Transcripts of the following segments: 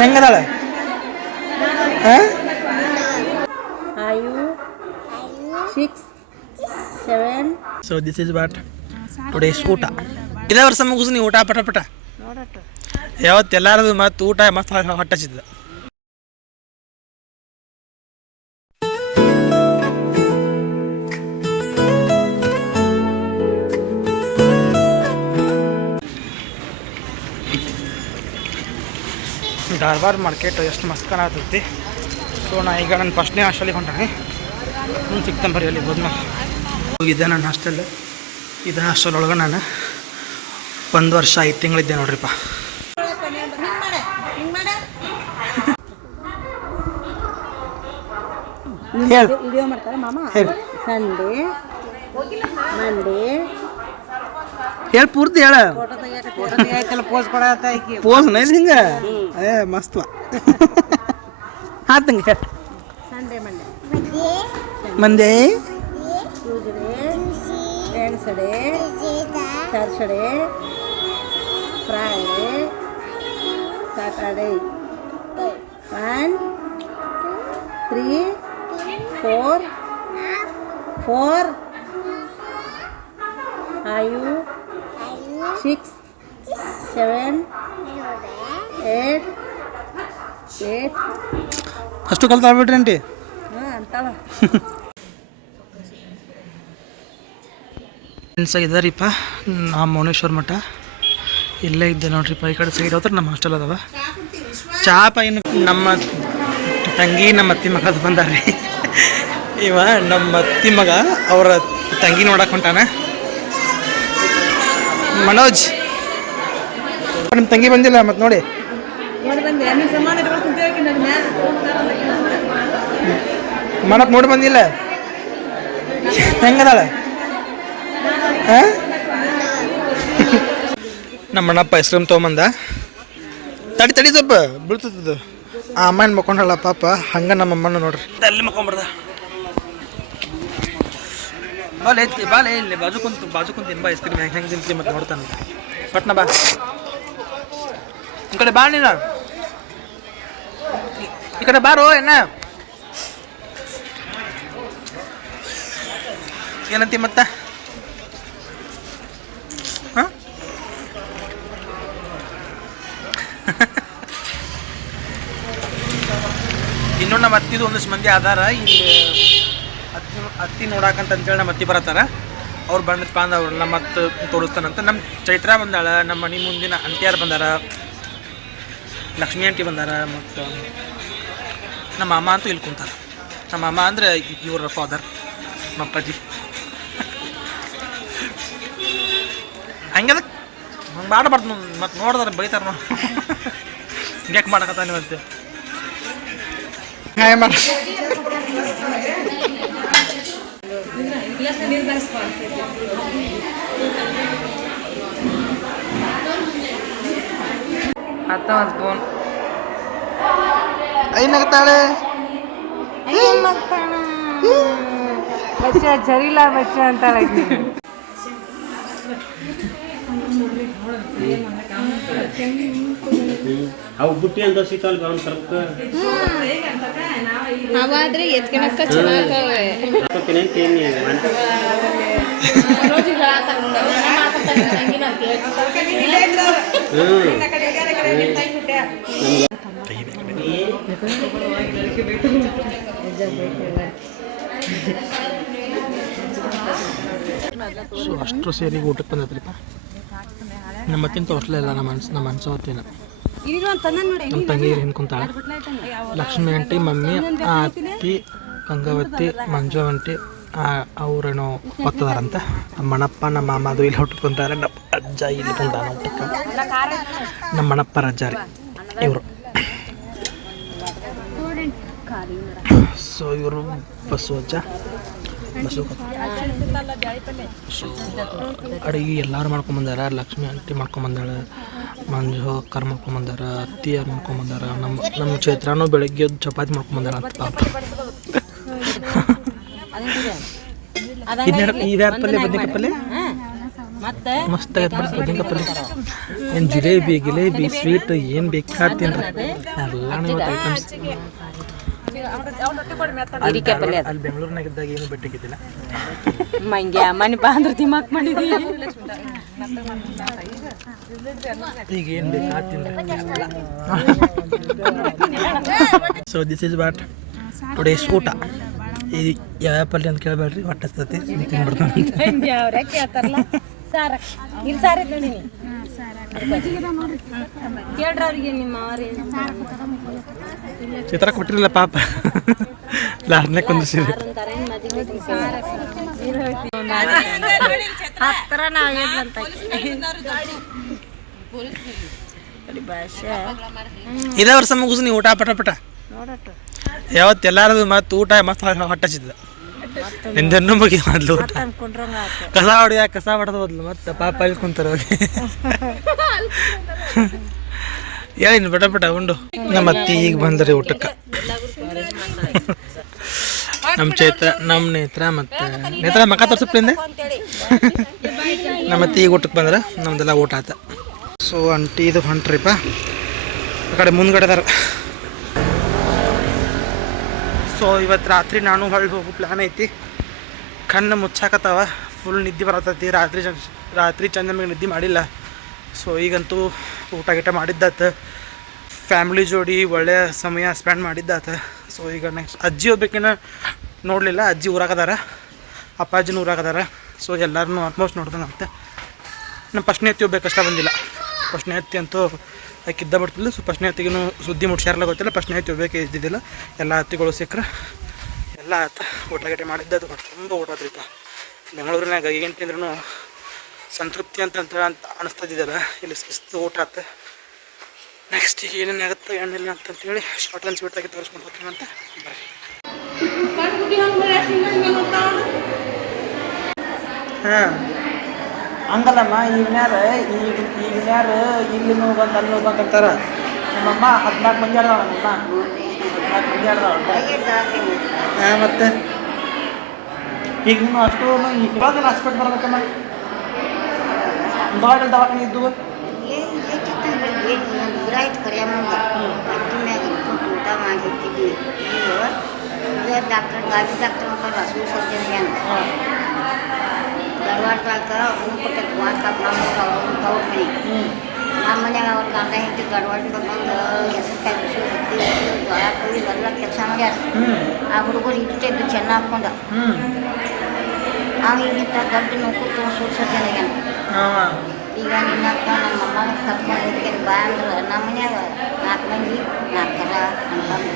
ಹೆಂಗದಾಳೆ? So this is what today's ಊಟ. ಇದೇ ವರ್ಷ ಮುಗಿಸ್ ನೀವು ಊಟ ಪಟ ಪಟ. ಯಾವತ್ತು ಎಲ್ಲಾರದು ಮತ್ತು ಊಟ ಮಸ್ತ್ ಹೊಟ್ಟಸಿದ್ದ. ಧಾರವಾಡ ಮಾರ್ಕೆಟ್ ಎಷ್ಟು ಮಸ್ತ್ ಕಾಣತೈತಿ. ಸೊ ನಾ ಈಗ ನನ್ನ ಫಸ್ಟ್ನೇ ಹಾಸ್ಟೆಲಿಗೆ ಹೊಂಟಾನೆ. ಮುಂದೆ ಸಿಗ್ತಾನೆ ಬರ್ರಿ ಅಲ್ಲಿ ಹೋದ್ಮೇಲೆ. ಹೋಗಿದ್ದೆ ನನ್ನ ಹಾಸ್ಟೆಲ್. ಇದು ಹಾಸ್ಟೆಲ್ ಒಳಗೆ ನಾನು 1 ವರ್ಷ 5 ತಿಂಗಳಿದ್ದೆ ನೋಡ್ರಿಪ್ಪ. ವಿಡಿಯೋ ಮಾಡ್ತಾರೆ ಮಾಮ. ಸಂಡೇ ಮಂಡೇ ಹೇಳಿ ಪೂರ್ತಿ ಹೇಳ. ಪೋಸ್ ಕೊಡತ್ತ ಪೋಸ್ ನೈಲ್ ಹಿಂಗ ಮಸ್ತ್ ಹಾತಂಗ ಹೇಳ. Sunday Monday Tuesday Wednesday Thursday Friday Saturday 1 3 4 5 6 7 8 ಅಷ್ಟು ಕಲ್ತಾಗ್ಬಿಟ್ರಿ ಆಂಟಿ. ಅಂತಾವ ಇದ್ದಾರಿಪ್ಪ. ನಾ ಮೌನೇಶ್ವರ ಮಠ ಇಲ್ಲೇ ಇದ್ದೆ ನೋಡ್ರಿಪ್ಪ. ಈ ಕಡೆ ಸೈಡ್ ಹೋದ್ರೆ ನಮ್ಮ ಹಾಸ್ಟೆಲ್ ಅದಾವ. ಚಾಪ ಇನ್ನು ನಮ್ಮ ತಂಗಿ ನಮ್ಮ ಅತ್ತಿ ಮಗ ಬಂದಾರ್ರಿ. ಇವ ನಮ್ಮ ಅತ್ತಿ ಮಗ ಅವರ ತಂಗಿ ನೋಡಕ್ಕೆ ಹೊಂಟಾನ. ಮನೋಜ್ ನಿಮ್ಮ ತಂಗಿ ಬಂದಿಲ್ಲ ಮತ್ತೆ ನೋಡಿ. ಮಾಡಕ್ಕೆ ನೋಡಿ ಬಂದಿಲ್ಲ. ಹೆಂಗದಾಳೆ? ನಮ್ಮ ಅಣ್ಣಪ್ಪ ಐಸ್ ಕ್ರೀಮ್ ತೊಗೊಂಬಂದ. ತಡಿ ಸ್ವಲ್ಪ ಬೀಳ್ತದ. ಆ ಅಮ್ಮನ ಮಕ್ಕೊಂಡಲ್ಲ ಪಾಪ. ಹಂಗೆ ನಮ್ಮ ಅಮ್ಮನ ನೋಡ್ರಿ ಅಲ್ಲಿ ಮಕ್ಕೊಂಬರ್ದ. ಬಾಲೆ ಇಲ್ಲಿ ಬಾಜು ಕುಂತು ತಿನ್ ಬಾ ಐಸ್ ಕ್ರೀಮ್ ಹೆಂಗೆ ತಿಂತೀನಿ ಮತ್ತೆ ನೋಡ್ತಾನೆ. ಪಟ್ನ ಬಾ ಈ ಕಡೆ ಬಾ. ನೀನು ಈ ಕಡೆ ಬಾರೋ. ಏನಂತಿ ಮತ್ತೆ? ಹಾಂ ಇನ್ನೂ ನಮ್ಮ ಅತ್ತಿದು ಒಂದಿಷ್ಟು ಮಂದಿ ಆಧಾರ ಇಲ್ಲಿ ಅತ್ತಿ ನೋಡಾಕಂತಂತೇಳಿ ನಮ್ಮ ಅತ್ತಿ ಬರತ್ತಾರ. ಅವ್ರು ಬಂದಪ್ಪ ಅಂದ ಅವ್ರು ನಮ್ಮ ಮತ್ತೆ ತೋರಿಸ್ತಾನಂತ. ನಮ್ಮ ಚೈತ್ರ ಬಂದಾಳ, ನಮ್ಮ ಮನೆ ಮುಂದಿನ ಅಂಟಿಯಾರು ಬಂದಾರ, ಲಕ್ಷ್ಮೀ ಆಂಟಿ ಬಂದಾರ, ಮತ್ತು ನಮ್ಮ ಅಮ್ಮ ಅಂತೂ ಇಲ್ಲಿ ಕುಂತಾರ. ನಮ್ಮ ಅಮ್ಮ ಅಂದರೆ ಇವ್ರ ಫಾದರ್, ನಮ್ಮ ಅಪ್ಪಾಜಿ. ಹಂಗೆ ಹಂಗೆ ಮಾಡಬಾರ್ದು. ಮತ್ತೆ ನೋಡಿದ್ರೆ ಬೈತಾರೆ ನೋಡಿ. ಹಿಂಗ್ಯಾಕೆ ಮಾಡಕತ್ತಾನೆ ಮತ್ತೆ ಹಾಯ್ ಮಾಡ. ಐನಾಗ್ತಾಳೆ ಬಚ್ಚ ಜರಿಲಾ ಬಚ್ಚ ಅಂತಾಳೆ. ಅವು ಬುಟ್ಟಿ ಅಂತ ಸಿಕ್ಕಲ್ವ ಅವ್ನು ಸರ್ಕ ಅವಾದ್ರೆ ಎತ್ಕಣಕ್ಕ ಚೆನ್ನಾಗವೆ. ಸೊ ಅಷ್ಟು ಸೇರಿ ಊಟಕ್ಕೆ ಬಂದೈತ್ರಿಪ್ಪ. ನಮ್ಮ ಅತ್ತಿನ ತೋರಿಸ್ಲಿಲ್ಲ. ನಮ್ಮ ಅನ್ಸವತ್ತಿನ ನಮ್ಮ ತಂಗಿ ಹಿಂದ್ಕೊಂತಾಳೆ. ಲಕ್ಷ್ಮೀ ಆಂಟಿ, ಮಮ್ಮಿ, ಅತ್ತಿ, ಗಂಗಾವತಿ, ಮಂಜು ಆಂಟಿ ಅವ್ರೇನೋ ಓದ್ತದಾರಂತ. ನಮ್ಮ ಮಣಪ್ಪ ನಮ್ಮ ಮಾಮ ಅದು ಇಲ್ಲಿ ಹುಟ್ಕೊಂತಾರೆ. ನಮ್ಮ ಅಜ್ಜ ಇಲ್ಲಿ ಕುಂತಾನ ಊಟಕ್ಕೆ. ನಮ್ಮ ಮಣಪ್ಪ ರಜ್ಜ ರೀ ಇವರು. ಸೊ ಇವರು ಬಸ್ಸು ಅಜ್ಜ. ಅಡುಗೆ ಎಲ್ಲರೂ ಮಾಡ್ಕೊಂಬಂದಾರ. ಲಕ್ಷ್ಮೀ ಆಂಟಿ ಮಾಡ್ಕೊಂಬಂದಾಳ, ಮಂಜು ಅಕ್ಕಾರ ಮಾಡ್ಕೊಂಬಂದಾರ, ಅತ್ತಿಯಾರು ಮಾಡ್ಕೊಂಬಂದಾರ. ನಮ್ಮ ಚೈತ್ರಾನು ಬೆಳಗ್ಗೆ ಚಪಾತಿ ಮಾಡ್ಕೊಂಬಂದಾರ. ಪಾಪ ಇದ್ಯಾರ ಪಲ್ಯ? ಬದ್ನಿಕಾಯಿ ಪಲ್ಯ ಮಸ್ತ್ ಆಗೈತೆ ಬಿಡಿ ಬದ್ನಿಕಾಯಿ ಪಲ್ಯ. ಏನು ಜಿಲೇಬಿ ಸ್ವೀಟ್ ಏನು ಬೇಕಾದ್ ತಿನ್ರಿ ಎಲ್ಲಾನು ಇವತ್ತು ಐಟಮ್ಸ್. ಅಲ್ಲಿ ಬೆಂಗಳೂರಿನಾಗ ಇದ್ದಾಗ ಏನು ಬೆಟ್ಟಿಗಿದ್ದಿಲ್ಲ. ಮಂಗ್ಯ ಮನೆ ಬಾ ಅಂದ್ರೆ ದಿಮಾಕ್ ಮಾಡಿದಿ. ಈಗ ಏನು ಬೇಕಾದ್ ತಿನ್ರಿ. So this is what today's ಊಟ. ಇದು ಯಾವ ಪಲ್ಯ ಅಂತ ಕೇಳಬೇಡ್ರಿ, ಹೊಟ್ಟೆ ಹಸ್ತೈತಿ ತಿನ್ಬಿಡ್ತಾನೆ. ಕೇಳ್ರಿ ಅವ್ರಿಗೆ ನಿಮ್ಮ ಚಿತ್ರ ಕೊಟ್ಟಿರಲಿಲ್ಲ ಪಾಪ, ಲಾಸ್ಟ್ನಾಗ ಕುಂದಿಸಿರಿ. ಹತ್ರ ನಾವೇನಂತ ಭಾಷೆ ಇದೇ ವರ್ಷ ಮುಗಿಸ್ ನೀವು ಊಟ ಪಟ ನೋಡಟ್ಟು ಯಾವತ್ತು ಎಲ್ಲಾರದು ಮತ್ತು ಊಟ ಮತ್ತು ಹೊಟ್ಟೆ ಹಚ್ಚಿದ್ದ ಎಂದೆನ್ನೂ ಬಗ್ಗೆ ಮೊದಲು ಊಟ ಅನ್ಕೊಂಡ್ರಂಗ ಆತು. ಕಸ ಹೊಡೆದು ಹೋದ್ಲು ಮತ್ತೆ ಪಾಪ ಅಲ್ಲಿ ಕುಂತಾರ ಹೋಗಿ ಹೇಳಿನಿ ಪಟ ಉಂಡು. ನಮ್ಮ ಅತ್ತಿ ಈಗ ಬಂದ್ರಿ ಊಟಕ್ಕೆ. ನಮ್ಮ ಚೈತ್ರ, ನಮ್ಮ ನೇತ್ರ ಮತ್ತು ನೇತ್ರ ಮಕ್ಕ ತೋರ್ಸಪ್ಲಿಂದೆ ನಮ್ಮ ಅತ್ತಿ ಈಗ ಊಟಕ್ಕೆ ಬಂದ್ರೆ ನಮ್ದೆಲ್ಲ ಊಟ ಆತ. ಸೊ ಅಂಟಿ ಇದು ಹೊಂಟ್ರಿಪ್ಪ ಆ ಕಡೆ ಮುಂದ್ಗಡೆ ಅದಾರ. ಸೊ ಇವತ್ತು ರಾತ್ರಿ ನಾನು ಹೊಳ್ಳಿ ಹೋಗೋ ಪ್ಲ್ಯಾನ್ ಐತಿ. ಕಣ್ಣು ಮುಚ್ಚಾಕತ್ತಾವ, ಫುಲ್ ನಿದ್ದೆ ಬರತೈತಿ. ರಾತ್ರಿ ಚಂದ ನಮಗೆ ನಿದ್ದೆ ಮಾಡಿಲ್ಲ. ಸೊ ಈಗಂತೂ ಊಟ ಗೀಟ ಮಾಡಿದ್ದಾತ, ಫ್ಯಾಮ್ಲಿ ಜೋಡಿ ಒಳ್ಳೆಯ ಸಮಯ ಸ್ಪೆಂಡ್ ಮಾಡಿದ್ದಾತ. ಸೊ ಈಗ ನೆಕ್ಸ್ಟ್ ಅಜ್ಜಿ ಹೋಗ್ಬೇಕೇನ ನೋಡಲಿಲ್ಲ, ಅಜ್ಜಿ ಊರಾಗದಾರ, ಅಪ್ಪಾಜಿನ ಊರಾಗದಾರ. ಸೊ ಎಲ್ಲರೂ ಆಲ್ಮೋಸ್ಟ್ ನೋಡ್ದಂತೆ. ನಮ್ಮ ಫಸ್ಟ್ನೇ ಎತ್ತಿ ಹೋಗ್ಬೇಕಷ್ಟ ಬಂದಿಲ್ಲ. ಫಸ್ಟ್ನೇ ಎತ್ತಿ ಅಂತೂ ಆಕಿದ್ದ ಬಿಡ್ತಿಲ್ಲ. ಸೊ ಫಸ್ಟ್ನೇ ಎತ್ತಿಗೂ ಸುದ್ದಿ ಮುಟ್ಸ್ಯಾರಲ್ಲ ಗೊತ್ತಿಲ್ಲ, ಫಸ್ಟ್ನೇ ಎತ್ತಿ ಹೋಗ್ಬೇಕೆ ಇದ್ದಿದ್ದಿಲ್ಲ. ಎಲ್ಲ ಹತ್ತಿಗಳು ಸಿಕ್ಕರೆ ಎಲ್ಲ ಆತ. ಊಟ ಗೀಟ ಮಾಡಿದ್ದದು ತುಂಬ ಊಟ ಆದ್ರಿಪ್ಪ. ಬೆಂಗಳೂರಿನಾಗ ಏನು ತಿಂದ್ರೂ ಸಂತೃಪ್ತಿ ಅಂತ ಅನಿಸ್ತಿದ್ದಿದ್ದಲ್ಲ, ಇಲ್ಲಿ ಶಿಸ್ತು ಊಟ ಆತ. ನೆಕ್ಸ್ಟ್ ಈಗ ಏನೇನು ಆಗುತ್ತೆ ಏನಿಲ್ಲ ಅಂತಂತೇಳಿ ಶಾರ್ಟ್ ಆ್ಯಂಡ್ ಸ್ವೀಟಾಗಿ ತೋರಿಸ್ಕೊಂಡು ಹೋಗ್ತೀನಂತ ಬರ್ರಿ. ಹಾಂ ಹಂಗಲ್ಲಮ್ಮ, ಈಗಿನ್ಯಾರು ಇಲ್ಲಿ ಬಂದು ಅಲ್ಲಿ ಬಂದಂತಾರ. ನಮ್ಮಮ್ಮ 14 ಮಂದಿ ಆಡ್ದಾವ. ನಮ್ಮಮ್ಮ 14 ಮಂದಿ ಆಡ್ದಾವ. ಹಾಂ ಮತ್ತೆ ಈಗ ನೀವು ಅಷ್ಟು ಇವಾಗ ಹಾಸ್ಪಿಟ್ಲ್ ಬರ್ಬೇಕಮ್ಮ. ದವಾಖಾನೆ ಇದ್ದು ಊಟ ಮಾಡಿರ್ತೀವಿ. ಈಗ ಡಾಕ್ಟರ್ ಗಾಡಿ ಡಾಕ್ಟರ್ ಹಸು ಸರ್ಜನ್ ಗಡವಾಡ್ತಾಕ ಅವ್ನು ಕೊಟ್ಟೈತೆ ವಾಟ್ಸಾಪ್ ನಮ್ಮ ತವ್ರ ಮನೆ. ನಮ್ಮ ಮನ್ಯಾಗ ಅವ್ರ ಗಂಡ ಹೆಂಡತಿ ಗಡವಾಡ್ಗೆ ಬಂದು ಹೆಸರುಕಾಯಿ ಬಿಸಿ ಹತ್ತಿ ಜೋಳ ಕೊಯ್ದು ಎಲ್ಲ ಕೆಲಸ ಮಾಡ್ಯಾರ. ಆ ಹುಡುಗರು ಇಟ್ಟಿದ್ದು ಚೆನ್ನ ಹಾಕ್ಕೊಂಡು ಅವಿಗಿಂತ ದೊಡ್ಡ ನೌಕರಿ ತೊಗೊಂಡು ಸೂರು ಸರ್ಜನ್ ಆಗ್ಯಾನ. ಈಗ ನಿನ್ನಕ್ಕ ನಮ್ಮ ಅಮ್ಮನ ಕರ್ಕೊಂಡು ಹೋಗ್ತೀನಿ ಬಾ ಅಂದ್ರೆ ನಮ್ಮ ಮನ್ಯಾಗ 4 ಮಂದಿ 4 ಕರ ಅನ್ಕೊಂಡು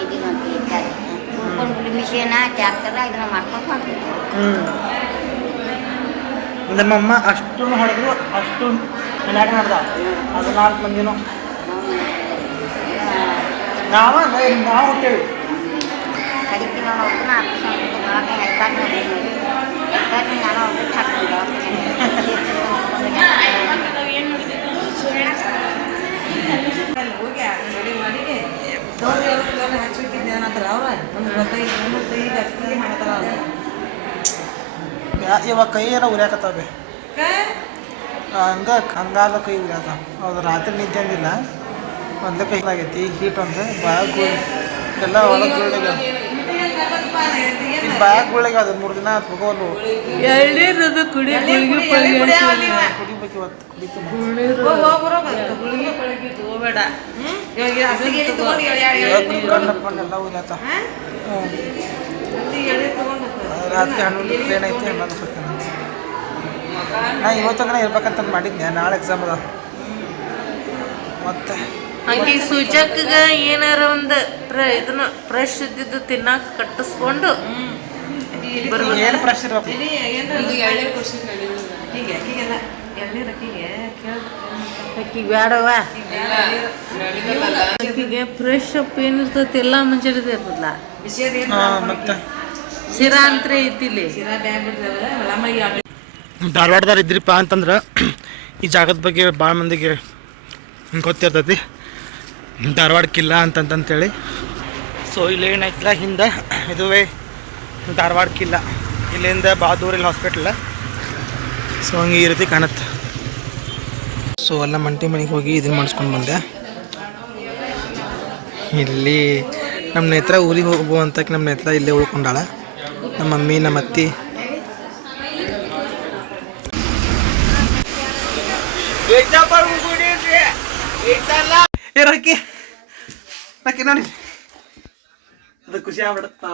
ಈಗಿನಂತ ಇದ್ದಾರೆ. ಉಳ್ಕೊಂಡು ಮಿಷಿನ ಟ್ಯಾಕ್ಟರ ಇದನ್ನ ಮಾಡ್ಕೊಂಡು ಮಾಡ್ತಿದ್ದೆ. ನಮ್ಮಮ್ಮ ಅಷ್ಟು ಹೊಡೆದ್ರು ಅಷ್ಟು ಮನ್ಯಾಗ ಮಾಡ್ದ. 14 ಮಂದಿನೂ ನಾವು ಹುಟ್ಟೇವಿ. ಕಡಿಕೆ ನಾವು ಅವ್ರನ್ನ ಹಾಕಿಸ್ಕೊಂಡು ನಾನು ಅವ್ರಿಗೆ ಹಾಕ್ತಿದ್ದೆ. ಇವಾಗ ಕೈ ಏನೋ ಉರಿಯಾಕತ್ತಾವೆ. ಹಂಗಾಲ ಕೈ ಉರಿಯಾಕ. ಹೌದು, ರಾತ್ರಿ ನಿದ್ದೆ ಅಂದಿಲ್ಲ, ಮೊದಲೇ ಕೈ ಆಗೈತಿ. ಹೀಟ್ ಒಂದು ಬಾಯಾಗ ಎಲ್ಲ ಒಳಗೆ ಗುಳ್ಳೆಗ ಬಾಯಾಗ ಅದು 3 ದಿನ ತಗೋಲು ಎಳ್ನೀರದು ಕುಡಿಬೇಕು ಇವತ್ತು ಕಣ್ಣಪ್ಪಂಡೆಲ್ಲ ಉರಿಯಾತ. ರಾತ್ರಿ 11 ಟ್ರೈನ್ ಐತಿ. 11 ನಾ ಇವತ್ತಂದ್ರೆ ಇರ್ಬೇಕಂತ ಮಾಡಿದ್ದೆ. ನಾಳೆ ಎಕ್ಸಾಮ್ ಅದ. ಮತ್ತೆ ಆಕೆ ಸೂಚಕ್ಗ ಏನಾರ ಒಂದು ಇದನ್ನ ಫ್ರೆಶ್ ಇದ್ದಿದ್ದು ತಿನ್ನಾಕ ಕಟ್ಟಿಸ್ಕೊಂಡು ಏನು ಫ್ರೆಶ್ ಇರ್ಬೇಕು. ಆಕಿಗೆ ಬೇಡವ, ಆಕಿಗೆ ಫ್ರೆಶ್ ಅಪ್ ಏನಿರ್ತೈತಿ ಎಲ್ಲ ಮುಂಚೆದು ಇರ್ತದಲ್ಲ. ಮತ್ತೆ ಶಿರಾ ಅಂತ ಐತಿಲಿ. ಧಾರವಾಡದಾರ ಇದ್ರಿಪ್ಪ ಅಂತಂದ್ರೆ ಈ ಜಾಗದ ಬಗ್ಗೆ ಭಾಳ ಮಂದಿಗೆ ಗೊತ್ತಿರ್ತೈತಿ, ಧಾರವಾಡ ಕಿಲ್ಲ ಅಂತಂತೇಳಿ. ಸೊ ಇಲ್ಲಿ ಏನೈತಿಲ್ಲ ಹಿಂದೆ ಇದುವೇ ಧಾರವಾಡ ಕಿಲ್ಲ. ಇಲ್ಲಿಂದ ಬಹದ್ದೂರಲ್ಲಿ ಹಾಸ್ಪಿಟ್ಲ. ಸೊ ಹಂಗೆ ಈ ರೀತಿ ಕಾಣುತ್ತೆ. ಸೊ ಎಲ್ಲ ಮಂಟಿ ಮನೆಗೆ ಹೋಗಿ ಇದನ್ನು ಮಾಡಿಸ್ಕೊಂಡು ಬಂದೆ. ಇಲ್ಲಿ ನಮ್ಮ ನೇತ್ರ ಊರಿಗೆ ಹೋಗುವಂತ ನಮ್ಮ ನೇತ್ರ ಇಲ್ಲೇ ಉಳ್ಕೊಂಡಾಳ. ನಮ್ಮ ಮಮ್ಮಿ ನಮ್ಮ ಅತ್ತಿ ರಾಕಿ ರಾಕಿ ನೋಡಿ ಅದು ಖುಷಿ ಆಗ್ಬಿಡುತ್ತಾ.